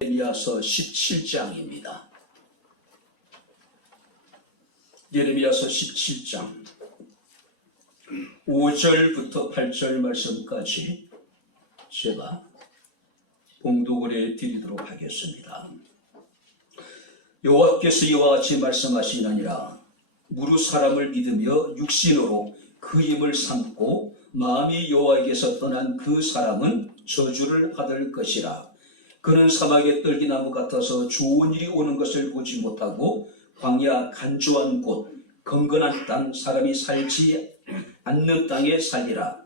예레미야서 17장입니다. 예레미야서 17장 5절부터 8절 말씀까지 제가 봉독을 해드리도록 하겠습니다. 여호와께서 이와 같이 말씀하시느니라. 무릇 사람을 믿으며 육신으로 그 힘을 삼고 마음이 여호와에게서 떠난 그 사람은 저주를 받을 것이라. 그는 사막의 떨기나무 같아서 좋은 일이 오는 것을 보지 못하고 광야 간조한 곳 건건한 땅 사람이 살지 않는 땅에 살리라.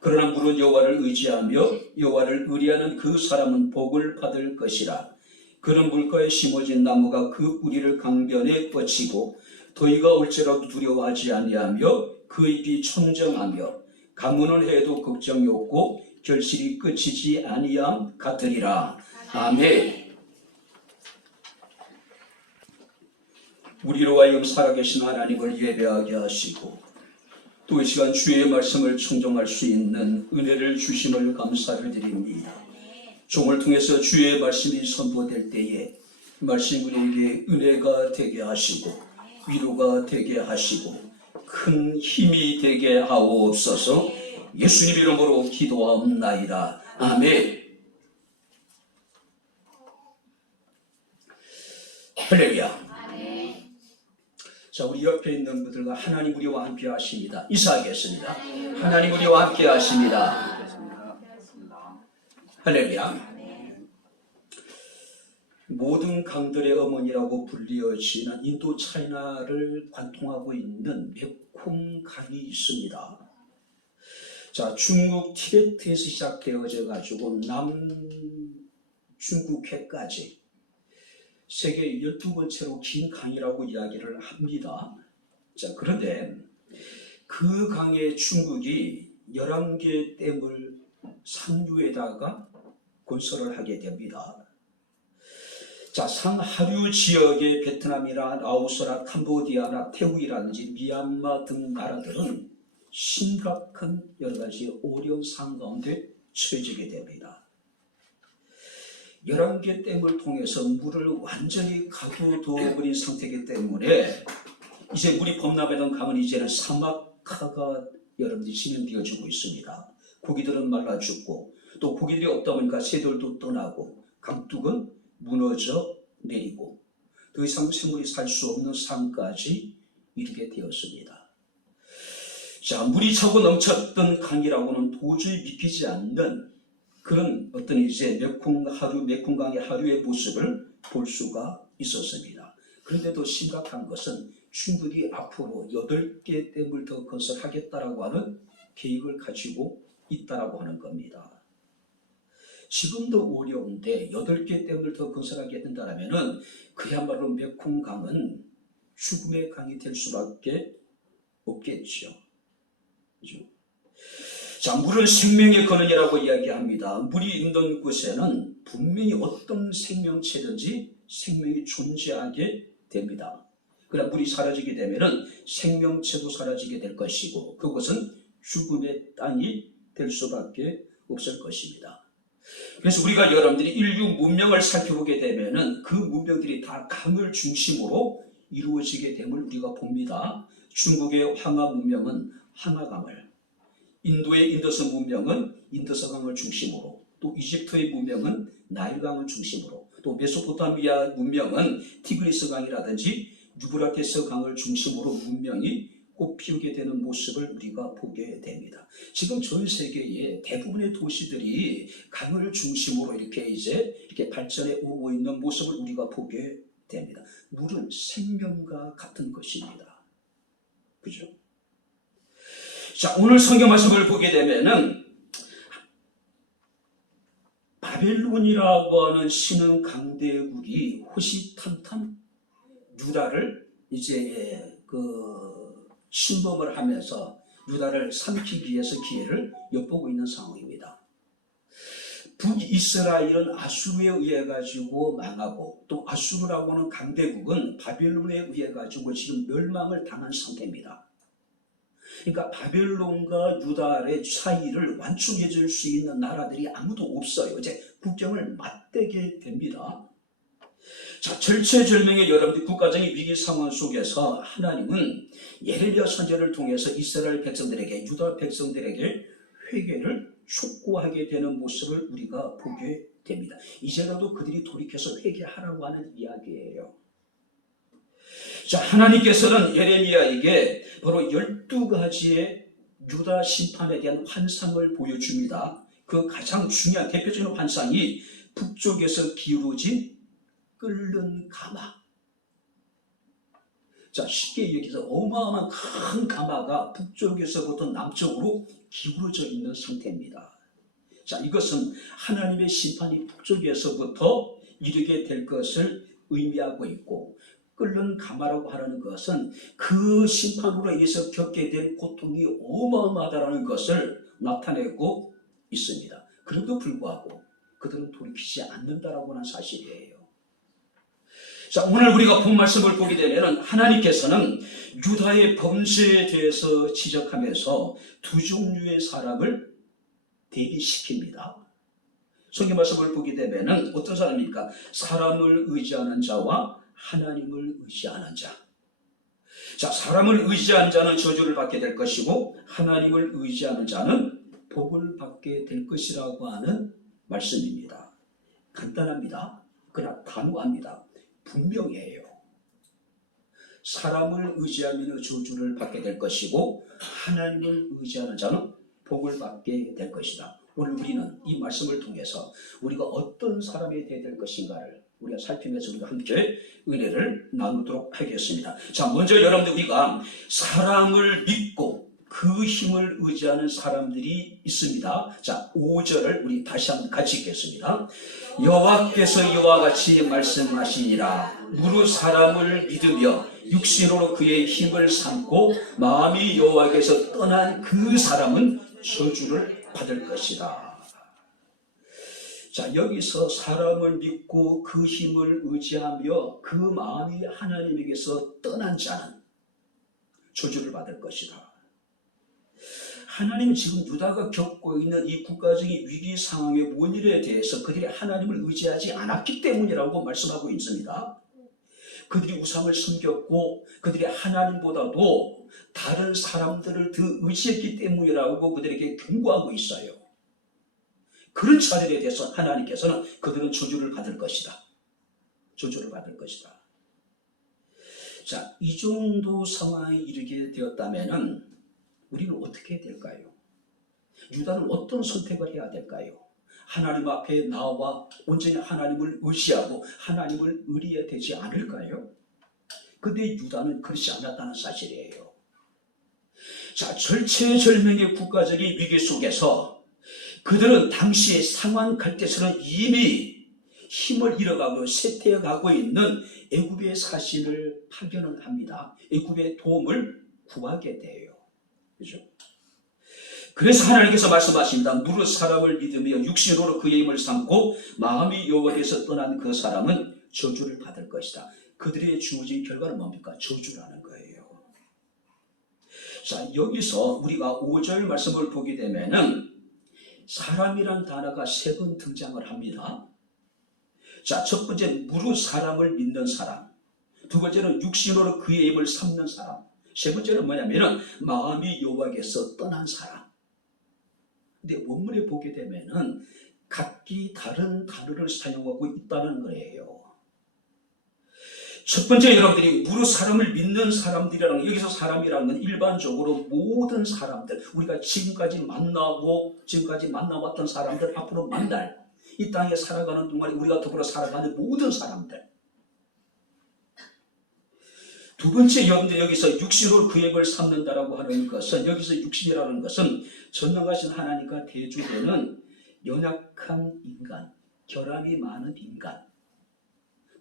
그러나 무릇 여호와를 의지하며 여호와를 의뢰하는 그 사람은 복을 받을 것이라. 그는 물가에 심어진 나무가 그 뿌리를 강변에 뻗치고 더위가 올지라도 두려워하지 아니하며 그 잎이 청정하며 가무는 해도 걱정이 없고 결실이 끝이지 아니함 같으리라. 아멘. 우리로 하여금 살아계신 하나님을 예배하게 하시고 또 이 시간 주의 말씀을 청정할 수 있는 은혜를 주심을 감사를 드립니다. 종을 통해서 주의 말씀이 선포될 때에 말씀 우리에게 은혜가 되게 하시고 위로가 되게 하시고 큰 힘이 되게 하옵소서. 예수님 이름으로 기도하옵나이다. 아멘. 할렐루야. 자, 우리 옆에 있는 분들과 하나님 우리와 함께 하십니다. 인사하겠습니다. 하나님 우리와 함께 하십니다. 할렐루야. 모든 강들의 어머니라고 불리어지는 인도 차이나를 관통하고 있는 메콩강이 있습니다. 자, 중국 티베트에서 시작되어져 가지고 남중국해까지 세계 12번째로 긴 강이라고 이야기를 합니다. 자, 그런데 그 강에 중국이 11개 댐을 상류에다가 건설을 하게 됩니다. 자, 상하류 지역의 베트남이나 라오스나 캄보디아나 태국이라든지 미얀마 등 나라들은 심각한 여러 가지 어려운 상황 가운데 처해지게 됩니다. 11개 댐을 통해서 물을 완전히 가둬둬버린 상태이기 때문에 이제 물이 범람하던 강은 이제는 사막화가 여러분들이 진행되어지고 있습니다. 고기들은 말라 죽고 또 고기들이 없다 보니까 새들도 떠나고 강둑은 무너져 내리고 더 이상 생물이 살 수 없는 상까지 이르게 되었습니다. 자, 물이 차고 넘쳤던 강이라고는 도저히 믿기지 않는 그런 어떤 이제 메콩강의 하류의 모습을 볼 수가 있었습니다. 그런데 더 심각한 것은 중국이 앞으로 8개 댐을 더 건설하겠다라고 하는 계획을 가지고 있다라고 하는 겁니다. 지금도 어려운데 8개 댐을 더 건설하게 된다면 그야말로 메콩강은 죽음의 강이 될 수밖에 없겠죠. 그죠? 자, 물은 생명의 근원이라고 이야기합니다. 물이 있는 곳에는 분명히 어떤 생명체든지 생명이 존재하게 됩니다. 그러나 물이 사라지게 되면 생명체도 사라지게 될 것이고 그것은 죽음의 땅이 될 수밖에 없을 것입니다. 그래서 우리가 여러분들이 인류 문명을 살펴보게 되면 그 문명들이 다 강을 중심으로 이루어지게 됨을 우리가 봅니다. 중국의 황하 문명은 황하강을, 인도의 인더스 문명은 인더스강을 중심으로, 또 이집트의 문명은 나일강을 중심으로, 또 메소포타미아 문명은 티그리스강이라든지 유브라테스 강을 중심으로 문명이 꽃피우게 되는 모습을 우리가 보게 됩니다. 지금 전 세계의 대부분의 도시들이 강을 중심으로 이렇게 발전해 오고 있는 모습을 우리가 보게 됩니다. 물은 생명과 같은 것입니다. 그죠? 자, 오늘 성경 말씀을 보게 되면은 바벨론이라고 하는 신흥 강대국이 호시탐탐 유다를 이제 침범을 하면서 유다를 삼키기 위해서 기회를 엿보고 있는 상황입니다. 북이스라엘은 아수르에 의해 가지고 망하고 또 아수르라고 하는 강대국은 바벨론에 의해 가지고 지금 멸망을 당한 상태입니다. 그러니까 바벨론과 유다의 차이를 완충해 줄 수 있는 나라들이 아무도 없어요. 이제 국경을 맞대게 됩니다. 자, 절체절명의 여러분들 국가적인 위기 상황 속에서 하나님은 예레미야 선지자를 통해서 이스라엘 백성들에게, 유다 백성들에게 회개를 촉구하게 되는 모습을 우리가 보게 됩니다. 이제라도 그들이 돌이켜서 회개하라고 하는 이야기예요. 자, 하나님께서는 예레미야에게 바로 12가지의 유다 심판에 대한 환상을 보여줍니다. 그 가장 중요한 대표적인 환상이 북쪽에서 기울어진 끓는 가마. 자, 쉽게 얘기해서 어마어마한 큰 가마가 북쪽에서부터 남쪽으로 기울어져 있는 상태입니다. 자, 이것은 하나님의 심판이 북쪽에서부터 이르게 될 것을 의미하고 있고, 끓는 가마라고 하는 것은 그 심판으로 인해서 겪게 될 고통이 어마어마하다는 것을 나타내고 있습니다. 그럼에도 불구하고 그들은 돌이키지 않는다라고 하는 사실이에요. 자, 오늘 우리가 본 말씀을 보게 되면 하나님께서는 유다의 범죄에 대해서 지적하면서 두 종류의 사람을 대비시킵니다. 성경 말씀을 보게 되면 어떤 사람입니까? 사람을 의지하는 자와 하나님을 의지하는 자. 자, 사람을 의지하는 자는 저주를 받게 될 것이고 하나님을 의지하는 자는 복을 받게 될 것이라고 하는 말씀입니다. 간단합니다. 그러나 단호합니다. 분명해요. 사람을 의지하면 저주를 받게 될 것이고 하나님을 의지하는 자는 복을 받게 될 것이다. 오늘 우리는 이 말씀을 통해서 우리가 어떤 사람이 되어야 될 것인가를 우리가 살피면서 우리가 함께 은혜를 나누도록 하겠습니다. 자, 먼저 여러분들 우리가 사람을 믿고 그 힘을 의지하는 사람들이 있습니다. 자, 5절을 우리 다시 한번 같이 읽겠습니다. 여호와께서 이와 같이 말씀하시니라. 무릇 사람을 믿으며 육신으로 그의 힘을 삼고 마음이 여호와께서 떠난 그 사람은 저주를 받을 것이다. 자, 여기서 사람을 믿고 그 힘을 의지하며 그 마음이 하나님에게서 떠난 자는 저주를 받을 것이다. 하나님은 지금 유다가 겪고 있는 이 국가적인 위기 상황의 원인에 대해서 그들이 하나님을 의지하지 않았기 때문이라고 말씀하고 있습니다. 그들이 우상을 섬겼고 그들이 하나님보다도 다른 사람들을 더 의지했기 때문이라고 그들에게 경고하고 있어요. 그런 자들에 대해서 하나님께서는 그들은 저주를 받을 것이다. 저주를 받을 것이다. 자, 이 정도 상황에 이르게 되었다면 우리는 어떻게 해야 될까요? 유다는 어떤 선택을 해야 될까요? 하나님 앞에 나와 온전히 하나님을 의지하고 하나님을 의리해야 되지 않을까요? 근데 유다는 그렇지 않았다는 사실이에요. 자, 절체절명의 국가적인 위기 속에서 그들은 당시의 상황 갈대처럼 이미 힘을 잃어가고 쇠퇴해가고 있는 애굽의 사신을 발견을 합니다. 애굽의 도움을 구하게 돼요. 그죠? 그래서 하나님께서 말씀하십니다. 무릇 사람을 믿으며 육신으로 그의 힘을 삼고 마음이 여호와께서 떠난 그 사람은 저주를 받을 것이다. 그들의 주어진 결과는 뭡니까? 저주라는 거예요. 자, 여기서 우리가 5절 말씀을 보게 되면은 사람이란 단어가 3번 등장을 합니다. 자, 첫 번째 무릇 사람을 믿는 사람, 두 번째는 육신으로 그의 힘을 삼는 사람, 세 번째는 뭐냐면은 마음이 여호와께서 떠난 사람. 근데 원문에 보게 되면은 각기 다른 단어를 사용하고 있다는 거예요. 첫 번째 여러분들이 무릇 사람을 믿는 사람들이라는, 여기서 사람이라는 건 일반적으로 모든 사람들, 우리가 지금까지 만나왔던 사람들, 앞으로 만날 이 땅에 살아가는 동안에 우리가 더불어 살아가는 모든 사람들. 두 번째 여러분들 여기서 육신으로 그 힘을 삼는다라고 하는 것은, 여기서 육신이라는 것은 전능하신 하나님과 대조되는 연약한 인간, 결함이 많은 인간,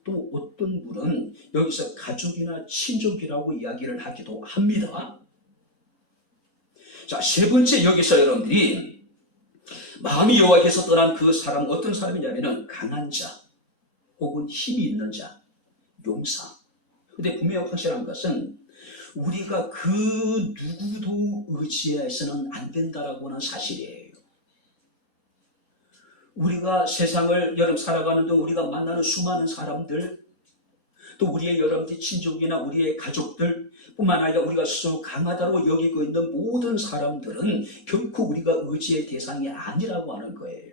또 어떤 분은 여기서 가족이나 친족이라고 이야기를 하기도 합니다. 자, 세 번째 여기서 여러분들이 마음이 여호와께서 떠난 그 사람, 어떤 사람이냐면은 강한 자 혹은 힘이 있는 자, 용사. 근데 분명히 확실한 것은 우리가 그 누구도 의지해서는 안 된다라고 하는 사실이에요. 우리가 세상을 여러분 살아가는 동 우리가 만나는 수많은 사람들, 또 우리의 여러분들 친족이나 우리의 가족들 뿐만 아니라 우리가 스스로 강하다고 여기고 있는 모든 사람들은 결코 우리가 의지의 대상이 아니라고 하는 거예요.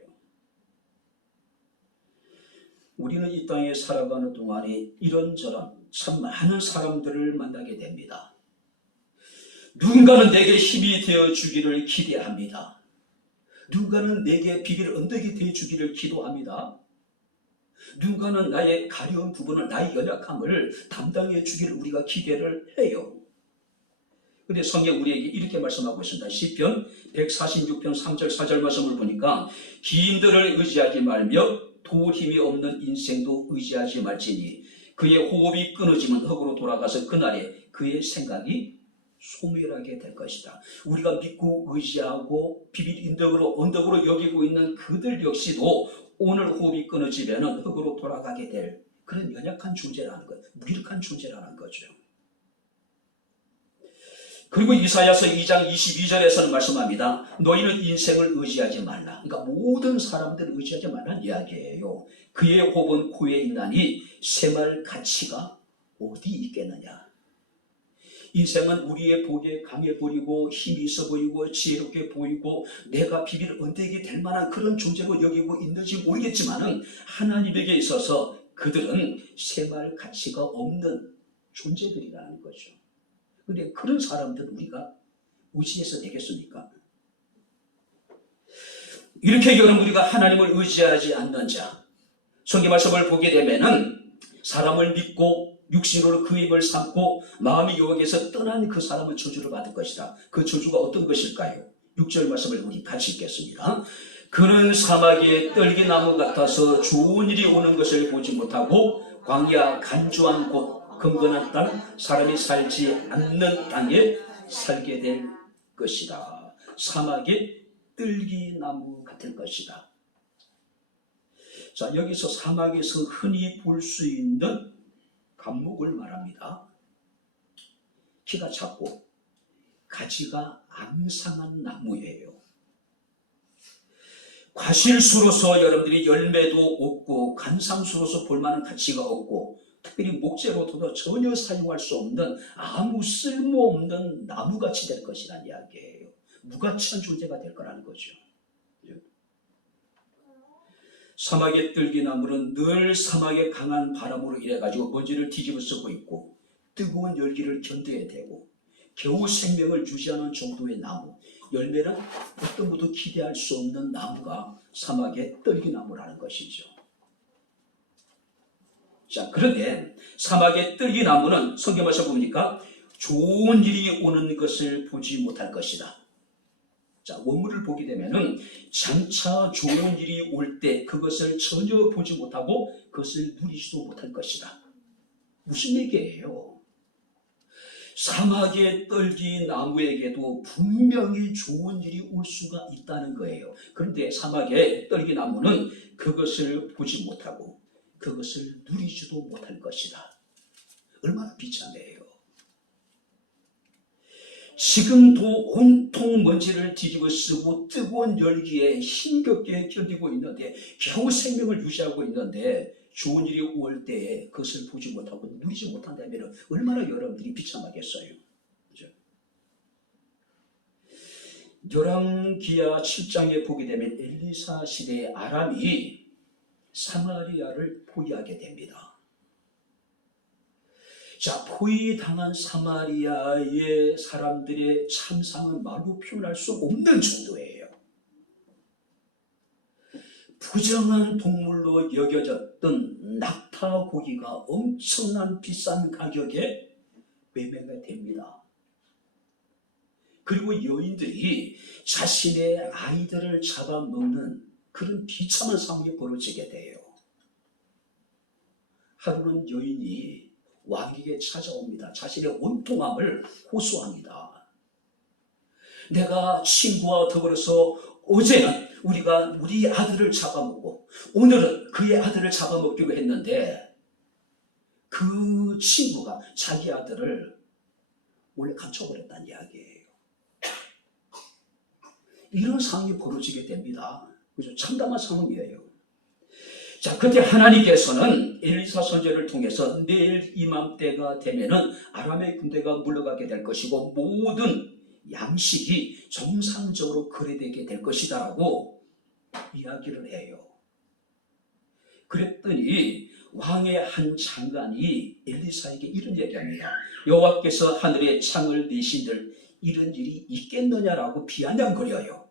우리는 이 땅에 살아가는 동안에 이런저런 참 많은 사람들을 만나게 됩니다. 누군가는 내게 힘이 되어 주기를 기대합니다. 누군가는 내게 비빌 언덕이 되어 주기를 기도합니다. 누군가는 나의 가려운 부분을, 나의 연약함을 담당해 주기를 우리가 기대를 해요. 그런데 성경 우리에게 이렇게 말씀하고 있습니다. 시편 146편 3절 4절 말씀을 보니까 기인들을 의지하지 말며 도울 힘이 없는 인생도 의지하지 말지니 그의 호흡이 끊어지면 흙으로 돌아가서 그날에 그의 생각이 소멸하게 될 것이다. 우리가 믿고 의지하고 비빌 언덕으로 여기고 있는 그들 역시도 오늘 호흡이 끊어지면 흙으로 돌아가게 될 그런 연약한 존재라는 것, 무력한 존재라는 거죠. 그리고 이사야서 2장 22절에서는 말씀합니다. 너희는 인생을 의지하지 말라. 그러니까 모든 사람들을 의지하지 말라는 이야기예요. 그의 호흡은 코에 있나니 샘할 가치가 어디 있겠느냐. 인생은 우리의 보기에 강해 보이고 힘이 있어 보이고 지혜롭게 보이고 내가 비빌 언덕이 될 만한 그런 존재로 여기고 있는지 모르겠지만 하나님에게 있어서 그들은 샘할 가치가 없는 존재들이라는 거죠. 그런데 그런 사람들은 우리가 의지해서 되겠습니까? 이렇게 여러분 우리가 하나님을 의지하지 않는 자, 성경 말씀을 보게 되면은 사람을 믿고 육신으로 그 입을 삼고 마음이 여호와께서 떠난 그 사람은 저주를 받을 것이다. 그 저주가 어떤 것일까요? 6절 말씀을 우리 같이 읽겠습니다. 그는 사막의 떨기나무 같아서 좋은 일이 오는 것을 보지 못하고 광야 간주한 곳 경건한 땅, 사람이 살지 않는 땅에 살게 될 것이다. 사막의 떨기나무 같을 것이다. 자, 여기서 사막에서 흔히 볼 수 있는 감목을 말합니다. 키가 작고 가지가 앙상한 나무예요. 과실수로서 여러분들이 열매도 없고 관상수로서 볼만한 가치가 없고 특별히 목재로도 전혀 사용할 수 없는 아무 쓸모없는 나무같이 될 것이라는 이야기예요. 무가치한 존재가 될 거라는 거죠. 사막의 떨기나무는 늘 사막의 강한 바람으로 인해가지고 먼지를 뒤집어 쓰고 있고 뜨거운 열기를 견뎌야 되고 겨우 생명을 유지하는 정도의 나무, 열매는 어떤 것도 기대할 수 없는 나무가 사막의 떨기나무라는 것이죠. 자, 그런데 사막의 떨기나무는 성경 말씀 보니까 좋은 일이 오는 것을 보지 못할 것이다. 자, 원문을 보게 되면은 장차 좋은 일이 올 때 그것을 전혀 보지 못하고 그것을 누리지도 못할 것이다. 무슨 얘기예요? 사막의 떨기나무에게도 분명히 좋은 일이 올 수가 있다는 거예요. 그런데 사막의 떨기나무는 그것을 보지 못하고 그것을 누리지도 못할 것이다. 얼마나 비참해요. 지금도 온통 먼지를 뒤집어 쓰고 뜨거운 열기에 힘겹게 견디고 있는데 겨우 생명을 유지하고 있는데 좋은 일이 올 때에 그것을 보지 못하고 누리지 못한다면 얼마나 여러분들이 비참하겠어요. 그렇죠? 열왕기하 7장에 보게 되면 엘리사 시대의 아람이 사마리아를 포위하게 됩니다. 자, 포위당한 사마리아의 사람들의 참상은 말로 표현할 수 없는 정도예요. 부정한 동물로 여겨졌던 낙타 고기가 엄청난 비싼 가격에 매매가 됩니다. 그리고 여인들이 자신의 아이들을 잡아먹는 그런 비참한 상황이 벌어지게 돼요. 하루는 여인이 왕에게 찾아옵니다. 자신의 온통함을 호소합니다. 내가 친구와 더불어서 어제는 우리가 우리 아들을 잡아먹고 오늘은 그의 아들을 잡아먹기로 했는데 그 친구가 자기 아들을 몰래 감춰버렸다는 이야기예요. 이런 상황이 벌어지게 됩니다. 그죠? 참담한 상황이에요. 자, 그때 하나님께서는 엘리사 선지자를 통해서 내일 이맘때가 되면은 아람의 군대가 물러가게 될 것이고 모든 양식이 정상적으로 거래되게 될 것이다라고 이야기를 해요. 그랬더니 왕의 한 장관이 엘리사에게 이런 얘기합니다. 여호와께서 하늘에 창을 내신들 이런 일이 있겠느냐라고 비아냥거려요.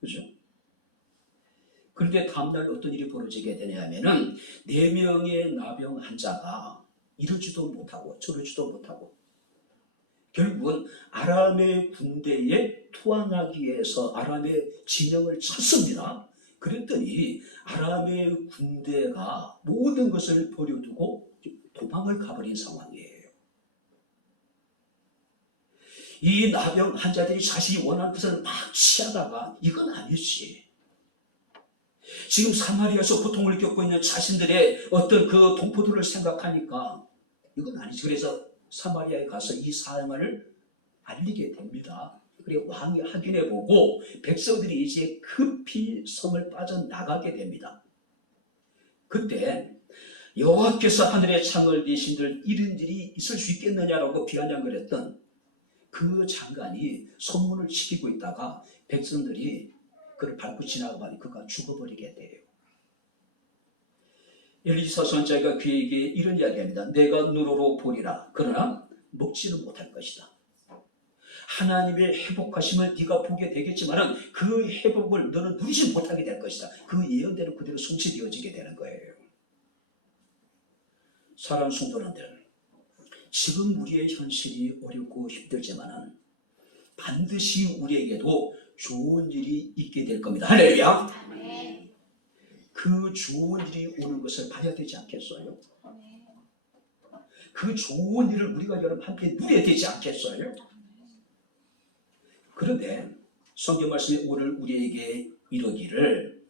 그죠? 그런데 다음날 어떤 일이 벌어지게 되냐면은 4명의 나병 환자가 이러지도 못하고 저러지도 못하고 결국은 아람의 군대에 투항하기 위해서 아람의 진영을 쳤습니다. 그랬더니 아람의 군대가 모든 것을 버려두고 도망을 가버린 상황이에요. 이 나병 환자들이 자신이 원하는 것을 막 취하다가 이건 아니지. 지금 사마리아에서 고통을 겪고 있는 자신들의 어떤 그 동포들을 생각하니까 이건 아니지. 그래서 사마리아에 가서 이 사항을 알리게 됩니다. 그리고 왕이 확인해보고 백성들이 이제 급히 성을 빠져나가게 됩니다. 그때 여호와께서 하늘의 창을 내신들 이런 일이 있을 수 있겠느냐라고 비아냥거렸던 그 장관이 성문을 지키고 있다가 백성들이 그를 밟고 지나가니 그가 죽어버리게 돼요. 엘리사 선지자가 그에게 이런 이야기합니다. 내가 눈으로 보리라. 그러나 먹지는 못할 것이다. 하나님의 회복하심을 네가 보게 되겠지만 그 회복을 너는 누리지 못하게 될 것이다. 그 예언대로 그대로 성취되어지게 되는 거예요. 사랑하는 성도님들, 지금 우리의 현실이 어렵고 힘들지만 반드시 우리에게도 좋은 일이 있게 될 겁니다. 할렐루야. 그 좋은 일이 오는 것을 봐야 되지 않겠어요? 그 좋은 일을 우리가 여러분 함께 누려야 되지 않겠어요? 그런데 성경 말씀이 오늘 우리에게 이러기를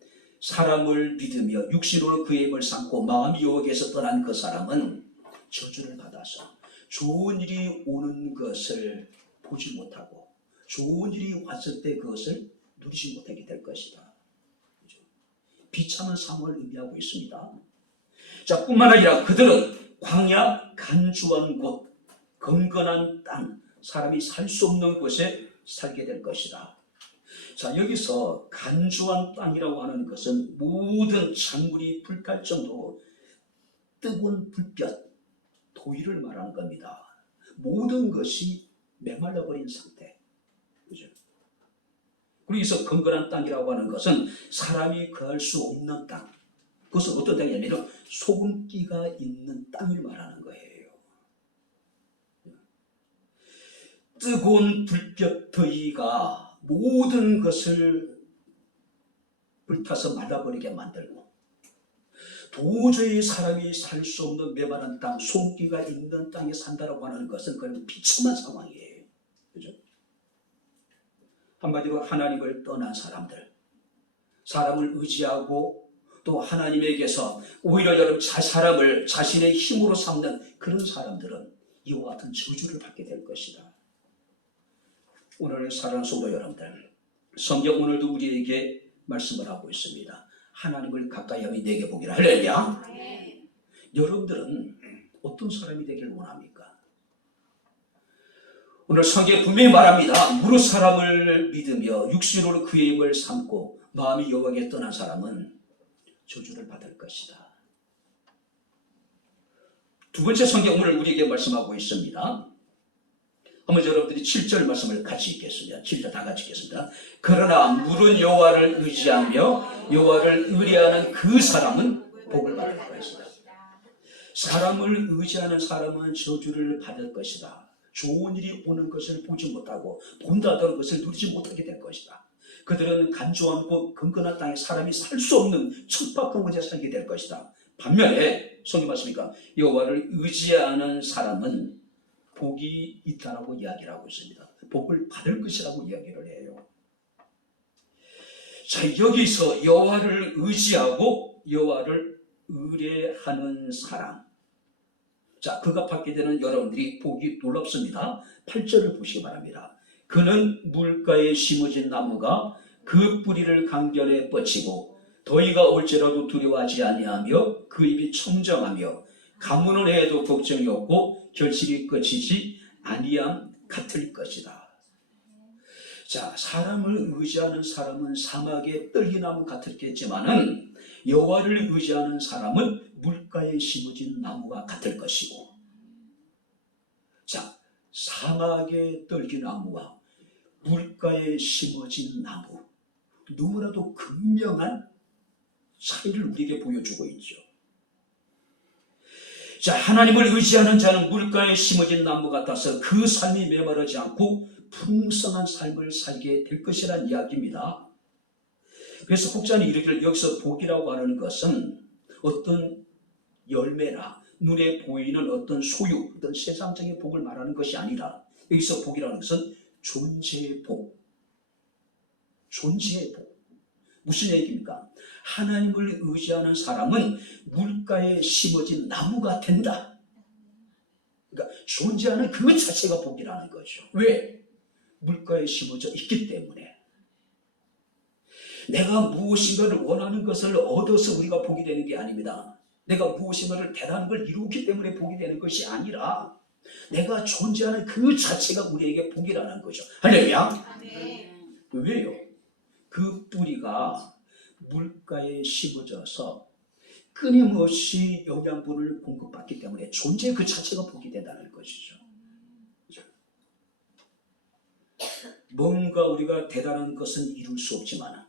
사람을 믿으며 육신으로 그의 힘을 삼고 마음이 여호와께서 떠난 그 사람은 저주를 받아서 좋은 일이 오는 것을 보지 못하고 좋은 일이 왔을 때 그것을 누리지 못하게 될 것이다. 비참한 상황을 의미하고 있습니다. 자, 뿐만 아니라 그들은 광야 간주한 곳, 건건한 땅, 사람이 살 수 없는 곳에 살게 될 것이다. 자, 여기서 간주한 땅이라고 하는 것은 모든 작물이 불탈 정도로 뜨거운 불볕, 도의를 말하는 겁니다. 모든 것이 메말라버린 상태. 그죠? 그래서 건건한 땅이라고 하는 것은 사람이 거할 수 없는 땅. 그것은 어떤 땅이냐면 소금기가 있는 땅을 말하는 거예요. 뜨거운 불볕 더위가 모든 것을 불타서 말라버리게 만들고 도저히 사람이 살 수 없는 메마른 땅, 소금기가 있는 땅에 산다라고 하는 것은 그건 비참한 상황이에요. 그죠? 한마디로 하나님을 떠난 사람들, 사람을 의지하고 또 하나님에게서 오히려 여러분 사람을 자신의 힘으로 삼는 그런 사람들은 이와 같은 저주를 받게 될 것이다. 오늘 사랑하는 성도 여러분들, 성경 오늘도 우리에게 말씀을 하고 있습니다. 하나님을 가까이 하며 내게 보기를. 할렐루야. 여러분들은 어떤 사람이 되기를 원합니까? 오늘 성경에 분명히 말합니다. 무릇 사람을 믿으며 육신으로 그의 힘을 삼고 마음이 여호와께 떠난 사람은 저주를 받을 것이다. 두 번째 성경 오늘 우리에게 말씀하고 있습니다. 한번 여러분들이 7절 말씀을 같이 읽겠습니다. 7절 다 같이 읽겠습니다. 그러나 물은 여호와를 의지하며 여호와를 의뢰하는 그 사람은 복을 받을 것이다. 사람을 의지하는 사람은 저주를 받을 것이다. 좋은 일이 오는 것을 보지 못하고 본다 하던 것을 누리지 못하게 될 것이다. 그들은 간조한 곳 건건한 땅에 사람이 살 수 없는 척박한 곳에 살게 될 것이다. 반면에 성경 말씀이니까 여호와를 의지하는 사람은 복이 있다라고 이야기를 하고 있습니다. 복을 받을 것이라고 이야기를 해요. 자, 여기서 여호와를 의지하고 여호와를 의뢰하는 사람. 자, 그가 받게 되는 여러분들이 복이 놀랍습니다. 8절을 보시기 바랍니다. 그는 물가에 심어진 나무가 그 뿌리를 강변에 뻗치고 더위가 올지라도 두려워하지 아니하며 그 입이 청정하며 가무는 해도 걱정이 없고 결실이 끝이지 아니함 같을 것이다. 자, 사람을 의지하는 사람은 사막의 떨기나무 같았겠지만은 여호와를 의지하는 사람은 물가에 심어진 나무가 같을 것이고, 자, 사막의 떨기나무와 물가에 심어진 나무, 너무나도 극명한 차이를 우리에게 보여주고 있죠. 자, 하나님을 의지하는 자는 물가에 심어진 나무 같아서 그 삶이 메마르지 않고 풍성한 삶을 살게 될 것이라는 이야기입니다. 그래서 혹자는 이르기를 여기서 복이라고 하는 것은 어떤 열매나 눈에 보이는 어떤 소유, 어떤 세상적인 복을 말하는 것이 아니라 여기서 복이라는 것은 존재의 복. 존재의 복. 무슨 얘기입니까? 하나님을 의지하는 사람은 물가에 심어진 나무가 된다. 그러니까 존재하는 그 자체가 복이라는 거죠. 왜? 물가에 심어져 있기 때문에. 내가 무엇인가를 원하는 것을 얻어서 우리가 복이 되는 게 아닙니다. 내가 무엇인가를 대단한 걸 이루기 때문에 복이 되는 것이 아니라 내가 존재하는 그 자체가 우리에게 복이라는 거죠. 할렐루야. 왜요? 그 뿌리가 물가에 심어져서 끊임없이 영양분을 공급받기 때문에 존재 그 자체가 복이 된다는 것이죠. 뭔가 우리가 대단한 것은 이룰 수 없지만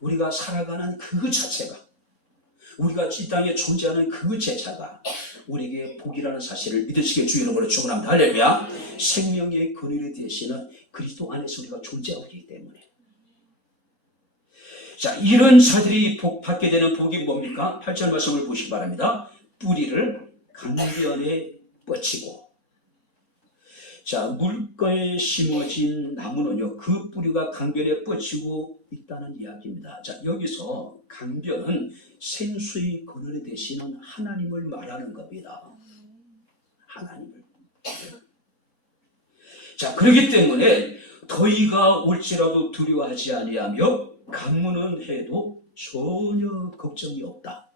우리가 살아가는 그 자체가, 우리가 이 땅에 존재하는 그 제자가 우리에게 복이라는 사실을 믿으시게 주 이름으로 축원합니다. 할렐루야. 생명의 근원이 되시는 그리스도 안에서 우리가 존재하고 있기 때문에. 자, 이런 자들이 받게 되는 복이 뭡니까? 8절 말씀을 보시기 바랍니다. 뿌리를 강변에 뻗치고. 자, 물가에 심어진 나무는요, 그 뿌리가 강변에 뻗치고 있다는 이야기입니다. 자, 여기서 강변은 생수의 근원이 되시는 하나님을 말하는 겁니다. 하나님을. 자, 그렇기 때문에 더위가 올지라도 두려워하지 아니하며 가무는 해도 전혀 걱정이 없다.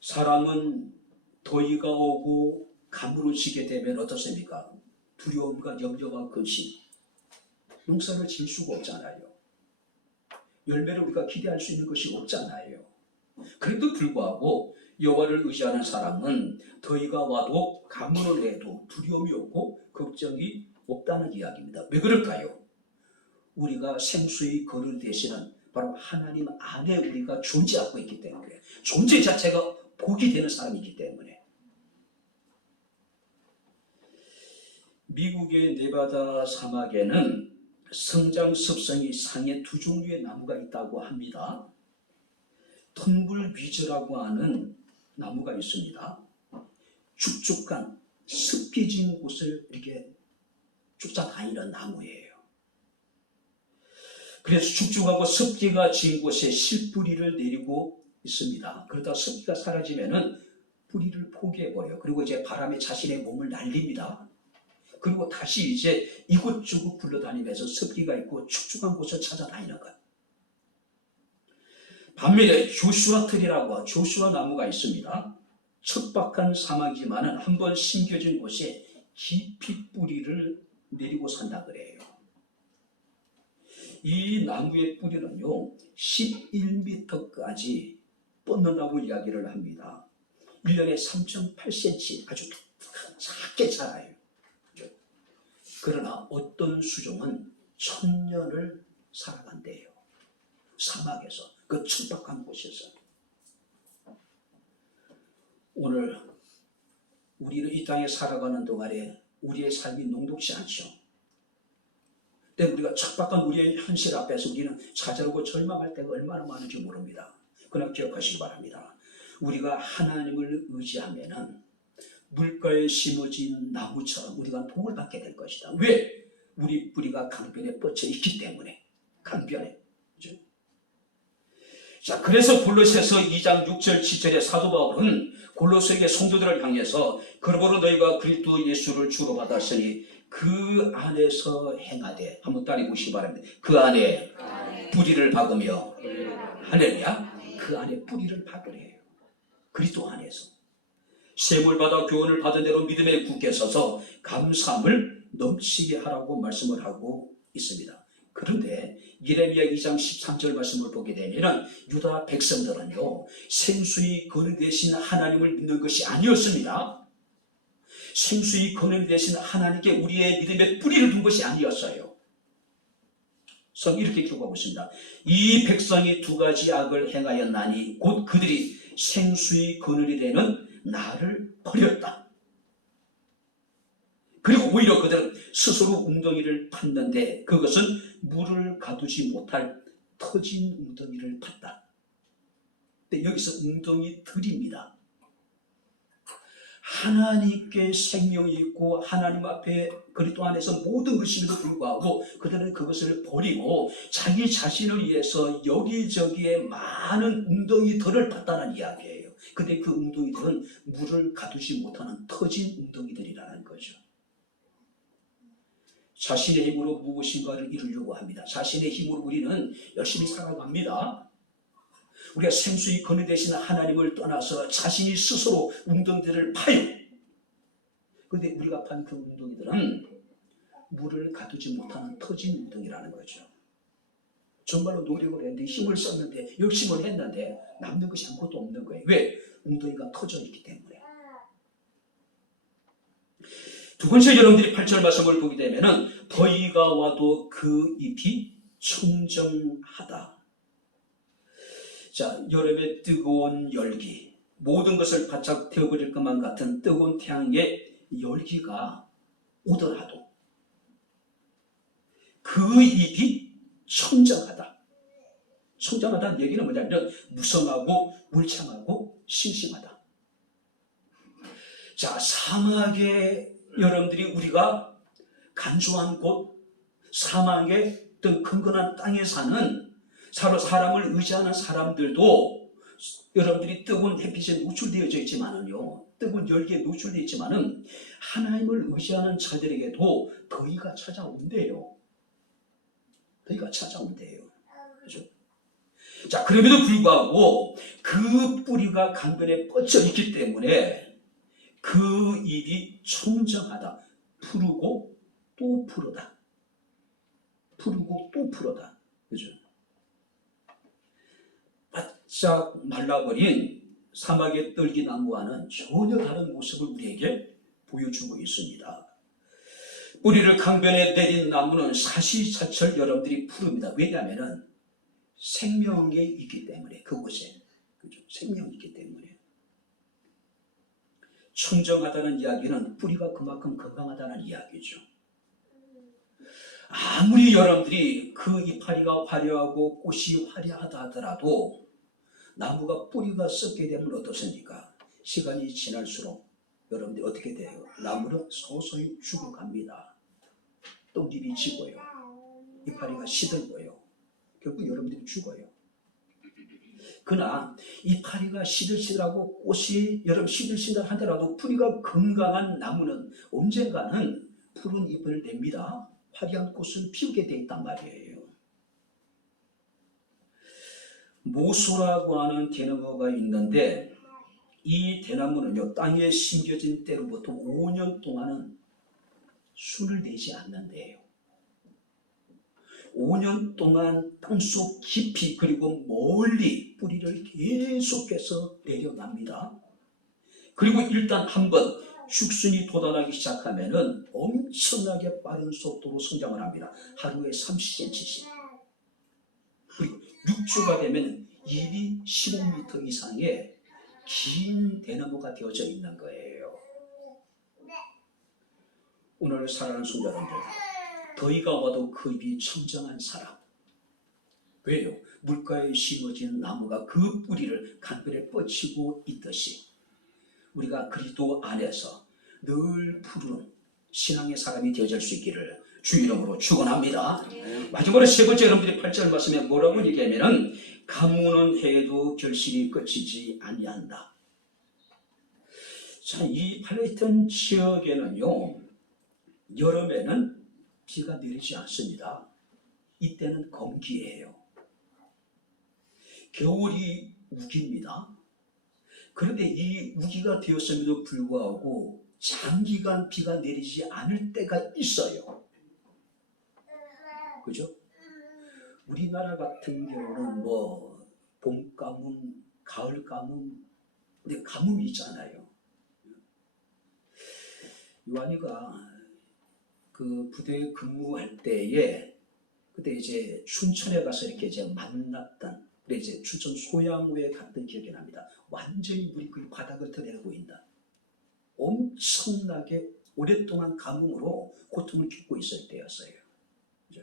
사람은 더위가 오고 가물을 지게 되면 어떻습니까? 두려움과 염려와 근심, 농사를 지을 수가 없잖아요. 열매를 우리가 기대할 수 있는 것이 없잖아요. 그래도 불구하고 여호와를 의지하는 사람은 더위가 와도 가물을 해도 두려움이 없고 걱정이 없다는 이야기입니다. 왜 그럴까요? 우리가 생수의 근원 되시는 바로 하나님 안에 우리가 존재하고 있기 때문에, 존재 자체가 복이 되는 사람이기 때문에. 미국의 네바다 사막에는 성장 습성이 상해 두 종류의 나무가 있다고 합니다. 텀블위즈라고 하는 나무가 있습니다. 축축한 습기진 곳을 이렇게 쫓아다니는 나무예요. 그래서 축축하고 습기가 진 곳에 실뿌리를 내리고 있습니다. 그러다 습기가 사라지면은 뿌리를 포기해버려요. 그리고 이제 바람에 자신의 몸을 날립니다. 그리고 다시 이제 이곳저곳 굴러다니면서 습기가 있고 축축한 곳을 찾아다니는 것. 반면에 조슈아 트리라고 조슈아 나무가 있습니다. 척박한 사막이지만 한번 심겨진 곳에 깊이 뿌리를 내리고 산다 그래요. 이 나무의 뿌리는요 11m까지 뻗는다고 이야기를 합니다. 1년에 3.8cm 아주 작게 자라요. 그러나 어떤 수종은 1000년을 살아간대요. 사막에서, 그 척박한 곳에서. 오늘 우리는 이 땅에 살아가는 동안에 우리의 삶이 녹록지 않죠. 때문에 우리가 척박한 우리의 현실 앞에서 우리는 좌절하고 절망할 때가 얼마나 많은지 모릅니다. 그러나 기억하시기 바랍니다. 우리가 하나님을 의지하면은 물가에 심어진 나무처럼 우리가 복을 받게 될 것이다. 왜? 우리 뿌리가 강변에 뻗쳐 있기 때문에. 강변에. 그렇죠? 자, 그래서 골로새서 2장 6절 7절에 사도 바울은 골로새의 성도들을 향해서 그러므로 너희가 그리스도 예수를 주로 받았으니 그 안에서 행하되, 한번 따라해 보시기 바랍니다. 그 안에 뿌리를 박으며, 할렐루야, 그 안에 뿌리를 박으래요. 그리스도 안에서 셈을 받아 교훈을 받은 대로 믿음에 굳게 서서 감사함을 넘치게 하라고 말씀을 하고 있습니다. 그런데 예레미야 2장 13절 말씀을 보게 되면 유다 백성들은요, 생수의 근원 되신 하나님을 믿는 것이 아니었습니다. 생수의 근원 되신 하나님께 우리의 믿음의 뿌리를 둔 것이 아니었어요. 성경이 이렇게 기록하고 있습니다. 이 백성이 두 가지 악을 행하였나니 곧 그들이 생수의 근원이 되는 나를 버렸다. 그리고 오히려 그들은 스스로 웅덩이를 팠는데 그것은 물을 가두지 못할 터진 웅덩이를 팠다. 근데 여기서 웅덩이들입니다. 하나님께 생명이 있고 하나님 앞에 그리스도 안에서 모든 것임에도 불구하고 그들은 그것을 버리고 자기 자신을 위해서 여기저기에 많은 웅덩이들을 팠다는 이야기예요. 근데 그 웅덩이들은 물을 가두지 못하는 터진 웅덩이들이라는 거죠. 자신의 힘으로 무엇인가를 이루려고 합니다. 자신의 힘으로 우리는 열심히 살아갑니다. 우리가 생수의 근원 되신 하나님을 떠나서 자신이 스스로 웅덩이들을 파요. 그런데 우리가 판 그 웅덩이들은 물을 가두지 못하는 터진 웅덩이라는 거죠. 정말로 노력을 했는데, 힘을 썼는데, 열심을 했는데 남는 것이 아무것도 없는 거예요. 왜? 웅덩이가 터져 있기 때문에. 두 번째, 여러분들이 8절 말씀을 보게 되면은 더위가 와도 그 잎이 청정하다. 자, 여름의 뜨거운 열기, 모든 것을 바짝 태워버릴 것만 같은 뜨거운 태양의 열기가 오더라도 그 잎이 청정하다. 청정하다는 얘기는 뭐냐면 무성하고 울창하고 싱싱하다. 자, 사막에 여러분들이 우리가 간소한 곳, 사막의 어떤 근근한 땅에 사는 사람을 의지하는 사람들도 여러분들이 뜨거운 햇빛에 노출되어져 있지만은요, 뜨거운 열기에 노출되어 있지만은 하나님을 의지하는 자들에게도 더위가 찾아온대요. 더위가 찾아온대요. 그죠? 자, 그럼에도 불구하고 그 뿌리가 강변에 뻗쳐 있기 때문에 그 잎이 청정하다. 푸르고 또 푸르다. 푸르고 또 푸르다. 그죠? 바짝 말라버린 사막의 떨기나무와는 전혀 다른 모습을 우리에게 보여주고 있습니다. 뿌리를 강변에 내린 나무는 사시사철 여러분들이 푸릅니다. 왜냐하면 생명이 있기 때문에, 그곳에. 그죠? 생명이 있기 때문에. 청정하다는 이야기는 뿌리가 그만큼 건강하다는 이야기죠. 아무리 여러분들이 그 이파리가 화려하고 꽃이 화려하다 하더라도 나무가 뿌리가 썩게 되면 어떻습니까? 시간이 지날수록 여러분들이 어떻게 돼요? 나무는 서서히 죽어갑니다. 떡잎이 지고요. 이파리가 시들고요. 결국 여러분들이 죽어요. 그러나 이파리가 시들시들하고 꽃이 여러분 시들시들 하더라도 뿌리가 건강한 나무는 언젠가는 푸른 잎을 냅니다. 화려한 꽃을 피우게 돼 있단 말이에요. 모소라고 하는 대나무가 있는데 이 대나무는요, 땅에 심겨진 때로부터 5년 동안은 순을 내지 않는데요. 5년 동안 땅속 깊이 그리고 멀리 뿌리를 계속해서 내려갑니다. 그리고 일단 한번 죽순이 돋아나기 시작하면은 엄청나게 빠른 속도로 성장을 합니다. 하루에 30cm씩. 그리고 6주가 되면 잎이 15m 이상의 긴 대나무가 되어져 있는 거예요. 오늘 사랑하는 성도 여러분들, 더위가 와도 그 잎이 청정한 사람. 왜요? 물가에 심어진 나무가 그 뿌리를 강변에 뻗치고 있듯이 우리가 그리스도 안에서 늘 푸른 신앙의 사람이 되어질 수 있기를 주 이름으로 축원합니다. 마지막으로 세 번째, 여러분들이 8절 말씀에 뭐라고 얘기하면은 가무는 해도 결실이 끝이지 아니한다. 자, 이 팔레스타인 지역에는요, 여름에는 비가 내리지 않습니다. 이때는 건기예요. 겨울이 우기입니다. 그런데 이 우기가 되었음에도 불구하고 장기간 비가 내리지 않을 때가 있어요. 그죠? 우리나라 같은 경우는 뭐 봄 가뭄, 가을 가뭄, 근데 가뭄이 있잖아요. 요한이가 그 부대에 근무할 때에 그때 이제 춘천에 가서 이렇게 이제 만났던, 그래 이제 춘천 소양호에 갔던 기억이 납니다. 완전히 물이 그 바닥을 드러내 보인다. 엄청나게 오랫동안 가뭄으로 고통을 겪고 있을 때였어요. 그죠?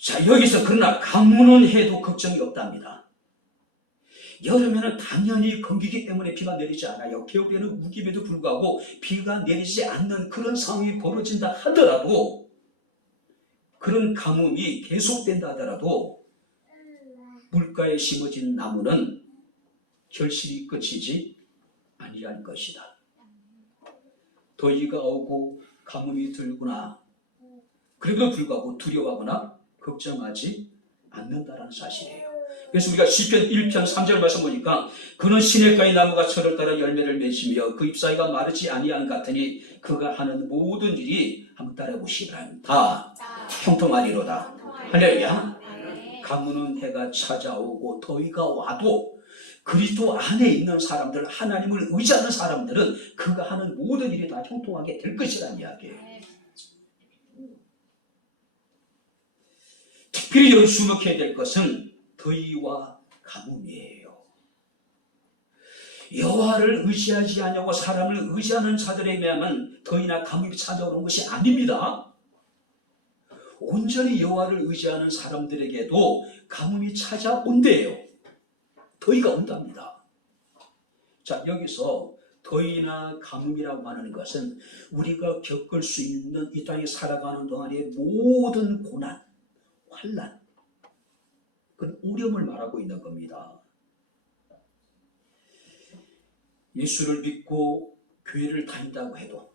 자, 여기서 그러나 가뭄은 해도 걱정이 없답니다. 여름에는 당연히 건기기 때문에 비가 내리지 않아요. 겨울에는 우김에도 불구하고 비가 내리지 않는 그런 상황이 벌어진다 하더라도, 그런 가뭄이 계속된다 하더라도 물가에 심어진 나무는 결실이 끝이지 아니할 것이다. 더위가 오고 가뭄이 들거나 그래도 불구하고 두려워하거나 걱정하지 않는다라는 사실이에요. 그래서 우리가 시편 1편 3절 말씀 보니까 그는 시냇가의 나무가 철을 따라 열매를 맺으며 그 잎사귀가 마르지 아니한 같으니 그가 하는 모든 일이 한번 따라해 보시라. 다 형통하리로다. 할렐루야. 가뭄은 해가 찾아오고 더위가 와도 그리스도 안에 있는 사람들, 하나님을 의지하는 사람들은 그가 하는 모든 일이 다 형통하게 될 것이라는 이야기예요. 특별히 여러분 주목해야 될 것은 더위와 가뭄이에요. 여호와를 의지하지 않냐고 사람을 의지하는 자들에게만 더위나 가뭄이 찾아오는 것이 아닙니다. 온전히 여호와를 의지하는 사람들에게도 가뭄이 찾아온대요. 더위가 온답니다. 자, 여기서 더위나 가뭄이라고 하는 것은 우리가 겪을 수 있는 이 땅에 살아가는 동안의 모든 고난, 환난, 그런 어려움을 말하고 있는 겁니다. 예수를 믿고 교회를 다닌다고 해도,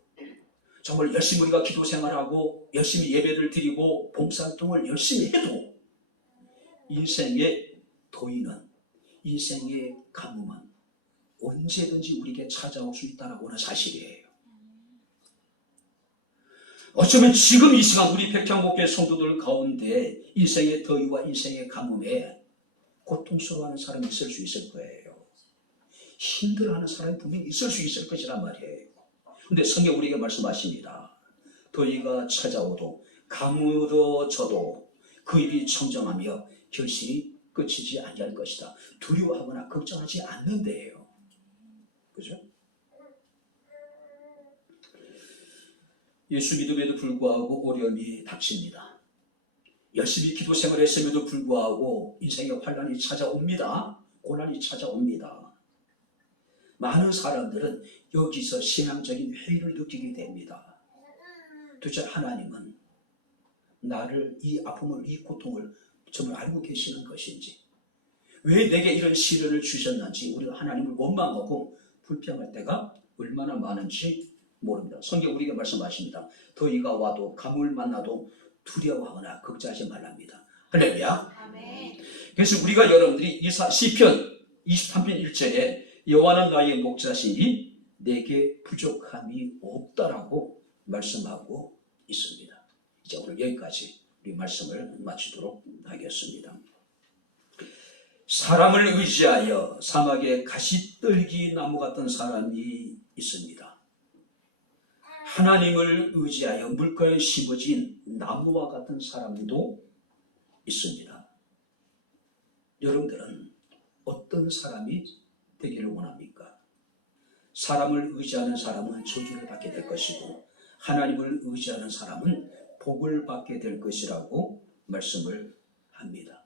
정말 열심히 우리가 기도 생활하고 열심히 예배를 드리고 봉사활동을 열심히 해도 인생의 더위는, 인생의 가뭄은 언제든지 우리에게 찾아올 수 있다는 사실이에요. 어쩌면 지금 이 시간 우리 백향목교회 성도들 가운데 인생의 더위와 인생의 가뭄에 고통스러워하는 사람이 있을 수 있을 거예요. 힘들어하는 사람이 분명히 있을 수 있을 것이란 말이에요. 그런데 성경 우리에게 말씀하십니다. 더위가 찾아오도 가물어져도 그 입이 청정하며 결실이 끝이지 아니할 것이다. 두려워하거나 걱정하지 않는데요. 그죠? 예수 믿음에도 불구하고 어려움이 닥칩니다. 열심히 기도 생활했음에도 불구하고 인생의 환난이 찾아옵니다. 고난이 찾아옵니다. 많은 사람들은 여기서 신앙적인 회의를 느끼게 됩니다. 도대체 하나님은 나를, 이 아픔을, 이 고통을 정말 알고 계시는 것인지, 왜 내게 이런 시련을 주셨는지 우리가 하나님을 원망하고 불평할 때가 얼마나 많은지 모릅니다. 성경 우리에게 말씀하십니다. 더위가 와도 가뭄을 만나도 두려워하거나 걱정하지 말랍니다. 할렐루야. 아멘. 그래서 우리가 여러분들이 시편 23편 1절에 여호와는 나의 목자시니 내게 부족함이 없다라고 말씀하고 있습니다. 이제 오늘 여기까지 우리 말씀을 마치도록 하겠습니다. 사람을 의지하여 사막에 가시떨기 나무 같은 사람이 있습니다. 하나님을 의지하여 물가에 심어진 나무와 같은 사람도 있습니다. 여러분들은 어떤 사람이 되기를 원합니까? 사람을 의지하는 사람은 저주를 받게 될 것이고 하나님을 의지하는 사람은 복을 받게 될 것이라고 말씀을 합니다.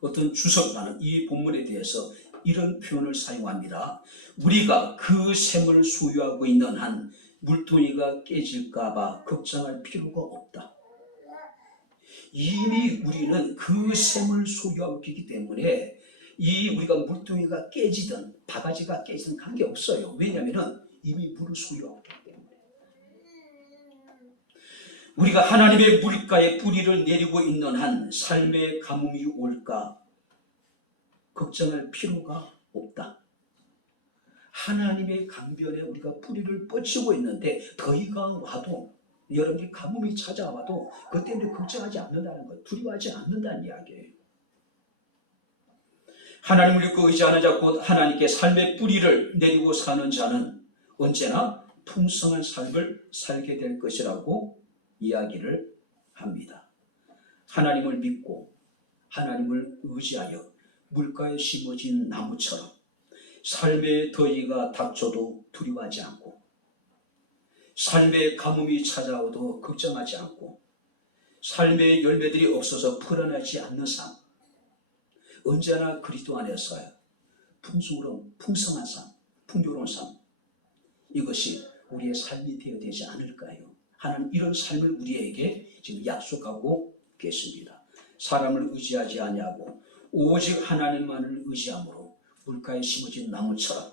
어떤 주석가는 이 본문에 대해서 이런 표현을 사용합니다. 우리가 그 샘을 소유하고 있는 한 물동이가 깨질까봐 걱정할 필요가 없다. 이미 우리는 그 샘을 소유하고 있기 때문에 우리가 물동이가 깨지든 바가지가 깨지든 관계없어요. 왜냐하면 이미 물을 소유하고 있기 때문에. 우리가 하나님의 물가에 뿌리를 내리고 있는 한 삶의 가뭄이 올까 걱정할 필요가 없다. 하나님의 강변에 우리가 뿌리를 뻗치고 있는데 더위가 와도 여러분이 가뭄이 찾아와도 그것 때문에 걱정하지 않는다는 것, 두려워하지 않는다는 이야기예요. 하나님을 믿고 의지하는 자 곧 하나님께 삶의 뿌리를 내리고 사는 자는 언제나 풍성한 삶을 살게 될 것이라고 이야기를 합니다. 하나님을 믿고 하나님을 의지하여 물가에 심어진 나무처럼 삶의 더위가 닥쳐도 두려워하지 않고 삶의 가뭄이 찾아오도 걱정하지 않고 삶의 열매들이 없어서 불안하지 않는 삶, 언제나 그리스도 안에서 풍성한 삶, 풍요로운 삶, 이것이 우리의 삶이 되어야 되지 않을까요? 하나님 이런 삶을 우리에게 지금 약속하고 계십니다. 사람을 의지하지 아니하고 오직 하나님만을 의지함으로 물가에 심어진 나무처럼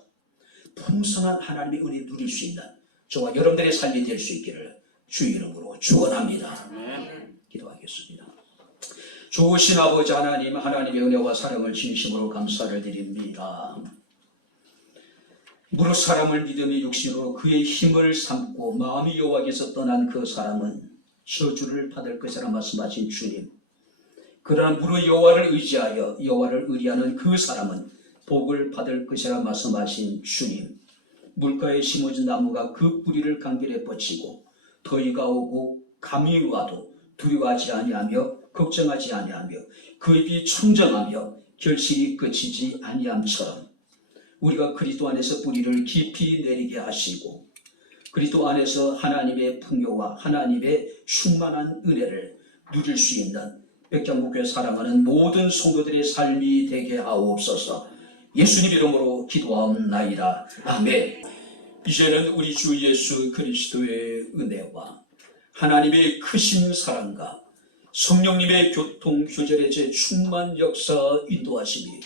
풍성한 하나님의 은혜 누릴 수 있는 저와 여러분들의 삶이 될 수 있기를 주 이름으로 축원합니다. 기도하겠습니다. 좋으신 아버지 하나님, 하나님의 은혜와 사랑을 진심으로 감사를 드립니다. 무릇 사람을 믿음의 육신으로 그의 힘을 삼고 마음이 여호와께서 떠난 그 사람은 저주를 받을 것이라 말씀하신 주님, 그러나 무릇 여호와를 의지하여 여호와를 의리하는 그 사람은 복을 받을 것이라 말씀하신 주님, 물가에 심어진 나무가 그 뿌리를 강변에 뻗치고 더위가 오고 감이 와도 두려워하지 아니하며 걱정하지 아니하며 그 입이 청정하며 결실이 그치지 아니함처럼 우리가 그리스도 안에서 뿌리를 깊이 내리게 하시고 그리스도 안에서 하나님의 풍요와 하나님의 충만한 은혜를 누릴 수 있는 백장목교회 사랑하는 모든 성도들의 삶이 되게 하옵소서. 예수님 이름으로 기도하옵나이다. 아멘. 이제는 우리 주 예수 그리스도의 은혜와 하나님의 크신 사랑과 성령님의 교통 교절의 제 충만 역사 인도하심이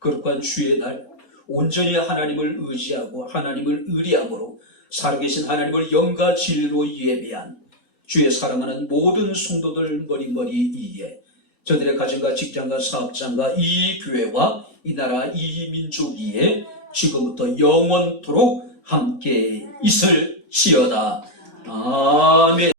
거룩한 주의 날 온전히 하나님을 의지하고 하나님을 의리함으로 살아계신 하나님을 영과 진리로 예배한 주의 사랑하는 모든 성도들 머리머리 이에 저들의 가정과 직장과 사업장과 이 교회와 이 나라 이 민족 위에 지금부터 영원토록 함께 있을지어다. 아멘.